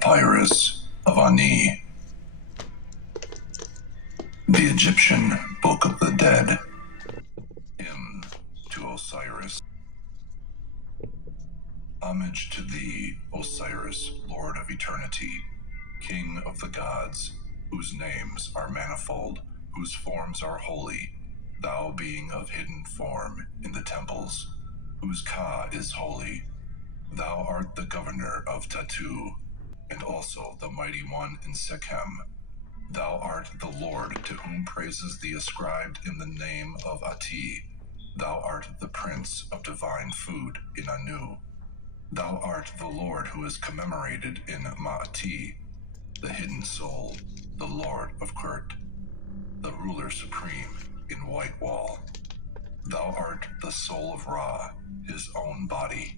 Papyrus of Ani, the Egyptian Book of the Dead, Hymn to Osiris. Homage to thee, Osiris, Lord of eternity, King of the gods, whose names are manifold, whose forms are holy, thou being of hidden form in the temples, whose Ka is holy. Thou art the governor of Tatu, and also the mighty one in Sekhem. Thou art the Lord to whom praises thee ascribed in the name of Ati. Thou art the prince of divine food in Anu. Thou art the Lord who is commemorated in Ma'ati, the hidden soul, the Lord of Kurt, the ruler supreme in White Wall. Thou art the soul of Ra, his own body,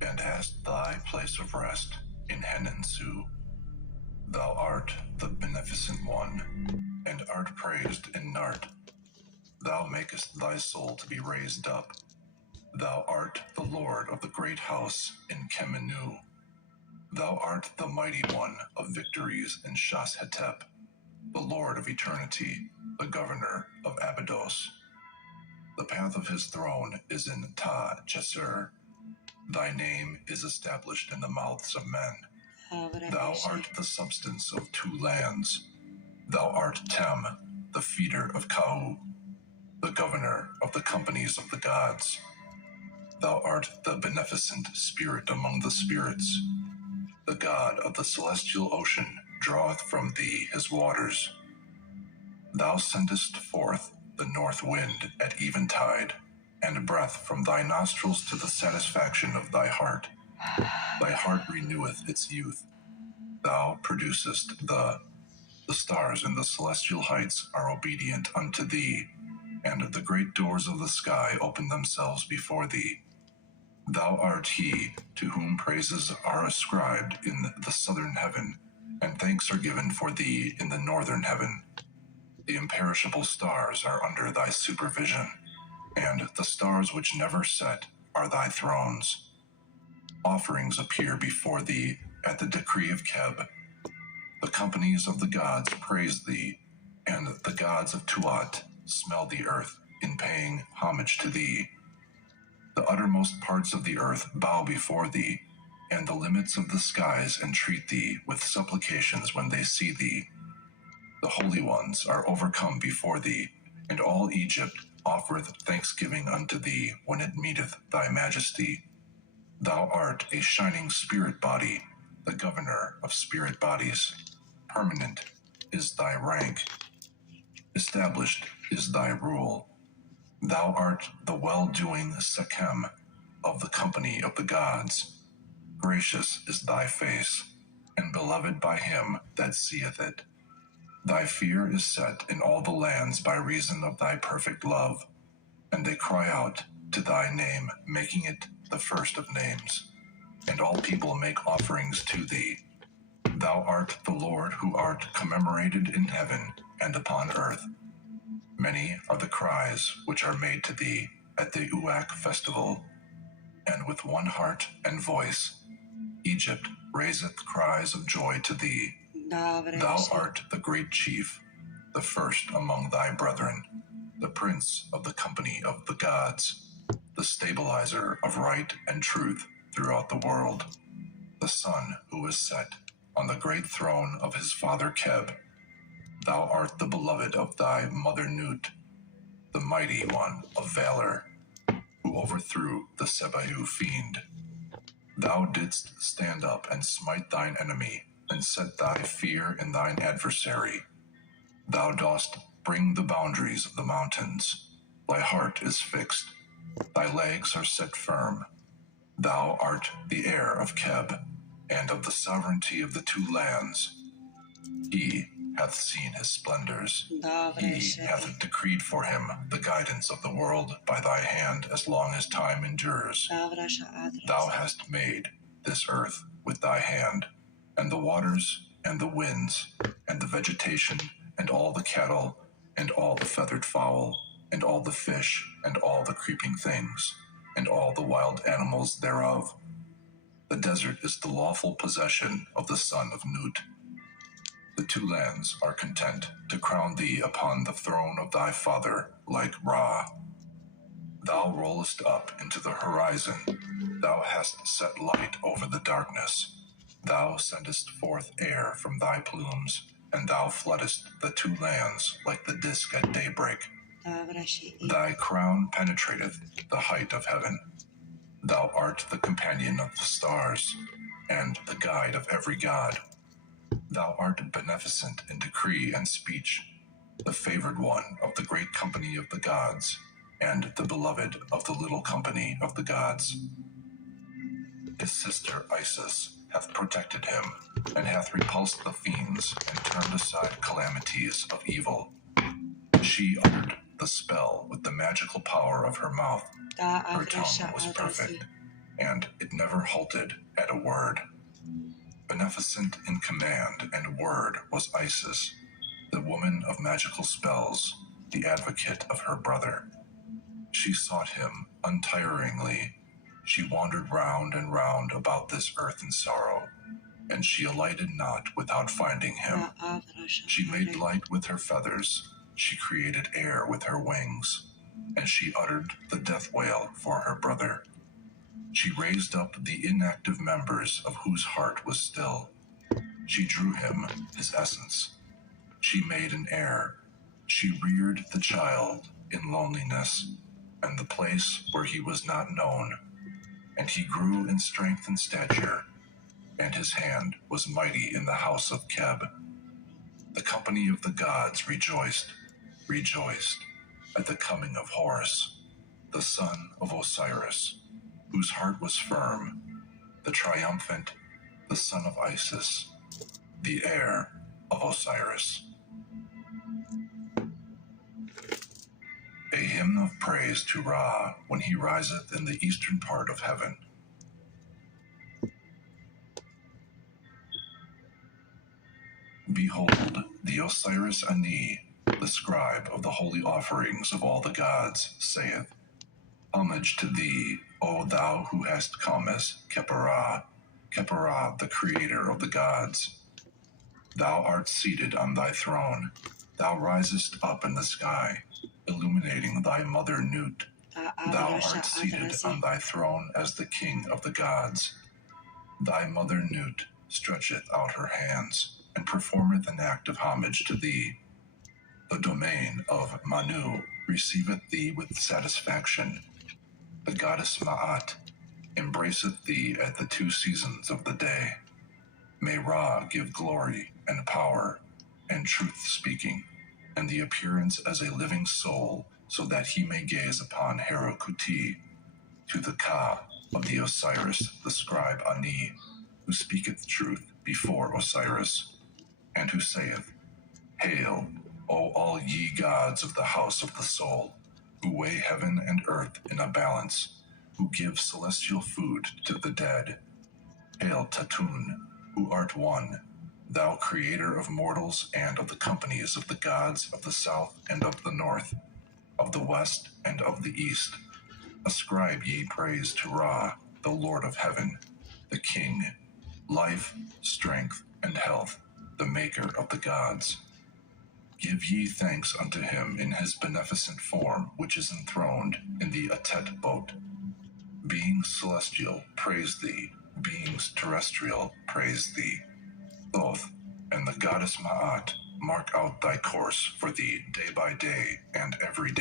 and hast thy place of rest in Henensu. Thou art the beneficent one, and art praised in Nart. Thou makest thy soul to be raised up. Thou art the Lord of the great house in Kemenu. Thou art the mighty one of victories in Shas-Hetep, the Lord of eternity, the governor of Abydos. The path of his throne is in Ta-Chesur. Thy name is established in the mouths of men. Thou art the substance of two lands. Thou art Tem, the feeder of Kau, the governor of the companies of the gods. Thou art the beneficent spirit among the spirits. The god of the celestial ocean draweth from thee his waters. Thou sendest forth the north wind at eventide, and breath from thy nostrils to the satisfaction of thy heart. Thy heart reneweth its youth. Thou producest the stars in the celestial heights are obedient unto thee, and the great doors of the sky open themselves before thee. Thou art he to whom praises are ascribed in the southern heaven, and thanks are given for thee in the northern heaven. The imperishable stars are under thy supervision, and the stars which never set are thy thrones. Offerings appear before thee at the decree of Keb. The companies of the gods praise thee, and the gods of Tuat smell the earth in paying homage to thee. The uttermost parts of the earth bow before thee, and the limits of the skies entreat thee with supplications when they see thee. The holy ones are overcome before thee, and all Egypt offereth thanksgiving unto thee when it meeteth thy majesty. Thou art a shining spirit body, the governor of spirit bodies. Permanent is thy rank. Established is thy rule. Thou art the well-doing Sekhem of the company of the gods. Gracious is thy face, and beloved by him that seeth it. Thy fear is set in all the lands by reason of thy perfect love, and they cry out to thy name, making it the first of names, and all people make offerings to thee. Thou art the Lord who art commemorated in heaven and upon earth. Many are the cries which are made to thee at the Uak festival, and with one heart and voice Egypt raiseth cries of joy to thee. Thou art the great chief, the first among thy brethren, the prince of the company of the gods, the stabilizer of right and truth throughout the world, the sun who is set on the great throne of his father Keb. Thou art the beloved of thy mother Nut, the mighty one of valor, who overthrew the Sebahu fiend. Thou didst stand up and smite thine enemy, and set thy fear in thine adversary. Thou dost bring the boundaries of the mountains. Thy heart is fixed. Thy legs are set firm. Thou art the heir of Keb, and of the sovereignty of the two lands. He hath seen his splendors. He hath decreed for him the guidance of the world by thy hand as long as time endures. Thou hast made this earth with thy hand, and the waters, and the winds, and the vegetation, and all the cattle, and all the feathered fowl, and all the fish, and all the creeping things, and all the wild animals thereof. The desert is the lawful possession of the son of Nut. The two lands are content to crown thee upon the throne of thy father, like Ra. Thou rollest up into the horizon. Thou hast set light over the darkness. Thou sendest forth air from thy plumes, and thou floodest the two lands like the disk at daybreak. Thy crown penetrateth the height of heaven. Thou art the companion of the stars, and the guide of every god. Thou art beneficent in decree and speech, the favored one of the great company of the gods, and the beloved of the little company of the gods. His sister Isis hath protected him, and hath repulsed the fiends, and turned aside calamities of evil. She uttered the spell with the magical power of her mouth. Her tongue was perfect, and it never halted at a word. Beneficent in command and word was Isis, the woman of magical spells, the advocate of her brother. She sought him untiringly. She wandered round and round about this earth in sorrow, and she alighted not without finding him. She made light with her feathers. She created air with her wings, and she uttered the death wail for her brother. She raised up the inactive members of whose heart was still. She drew him his essence. She made an heir. She reared the child in loneliness, and the place where he was not known. And he grew in strength and stature, and his hand was mighty in the house of Keb. The company of the gods rejoiced at the coming of Horus, the son of Osiris, whose heart was firm, the triumphant, the son of Isis, the heir of Osiris. A hymn of praise to Ra when he riseth in the eastern part of heaven. Behold, the Osiris Ani, the scribe of the holy offerings of all the gods, saith, Homage to thee, O thou who hast come as Khepera, the creator of the gods. Thou art seated on thy throne. Thou risest up in the sky, illuminating thy mother Nut. Thou art seated on thy throne as the king of the gods. Thy mother Nut stretcheth out her hands, and performeth an act of homage to thee. The domain of Manu receiveth thee with satisfaction. The goddess Ma'at embraceth thee at the two seasons of the day. May Ra give glory and power and truth speaking, and the appearance as a living soul, so that he may gaze upon Herokuti, to the Ka of the Osiris, the scribe Ani, who speaketh truth before Osiris, and who saith, Hail, O all ye gods of the house of the soul, who weigh heaven and earth in a balance, who give celestial food to the dead. Hail Tatun, who art one, thou creator of mortals and of the companies of the gods of the south and of the north, of the west and of the east. Ascribe ye praise to Ra, the Lord of heaven, the King, life, strength, and health, the maker of the gods. Give ye thanks unto him in his beneficent form, which is enthroned in the Atet boat. Beings celestial, praise thee. Beings terrestrial, praise thee. Thoth and the goddess Ma'at mark out thy course for thee day by day and every day.